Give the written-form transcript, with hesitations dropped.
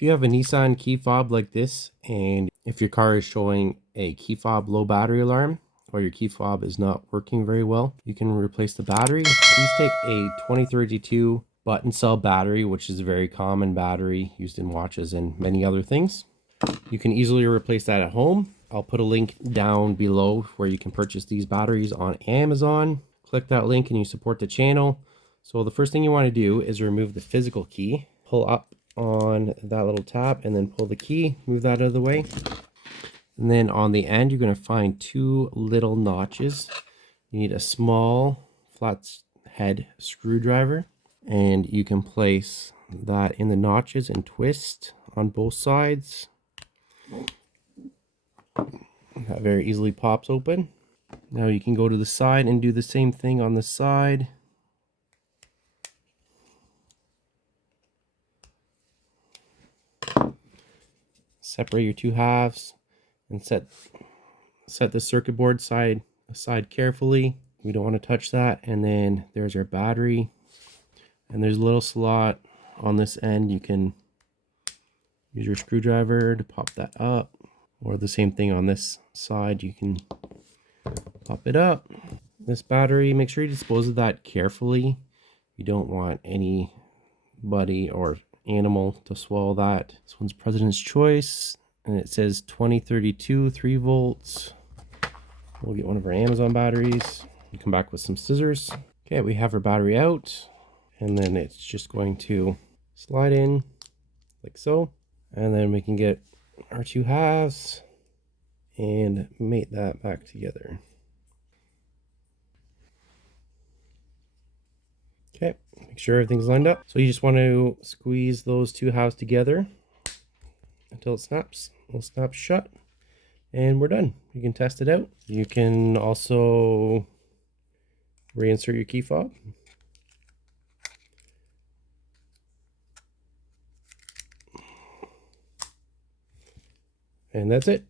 If you have a Nissan Key Fob like this, and if your car is showing a Key Fob low battery alarm, or your Key Fob is not working very well, you can replace the battery. Please take a 2032 button cell battery, which is a very common battery used in watches and many other things. You can easily replace that at home. I'll put a link down below where you can purchase these batteries on Amazon. Click that link and you support the channel. So the first thing you want to do is remove the physical key. Pull up on that little tab and then pull the key, move that out of the way. And then on the end, you're going to find two little notches. You need a small flat head screwdriver, and you can place that in the notches and twist on both sides. That very easily pops open. Now you can go to the side and do the same thing on the side. Separate your two halves and set the circuit board side aside carefully. We don't want to touch that. And then there's our battery, and there's a little slot on this end. You can use your screwdriver to pop that up, or the same thing on this side. You can pop it up. This battery, make sure you dispose of that carefully. You don't want anybody or animal to swallow that. This one's President's Choice, and it says 2032 3 volts. We'll get one of our Amazon batteries and come back with some scissors. Okay, we have our battery out, and then it's just going to slide in like so, and then we can get our two halves and mate that back together. Okay, make sure everything's lined up. So you just want to squeeze those two halves together until it snaps. It'll snap shut, and we're done. You can test it out. You can also reinsert your key fob. And that's it.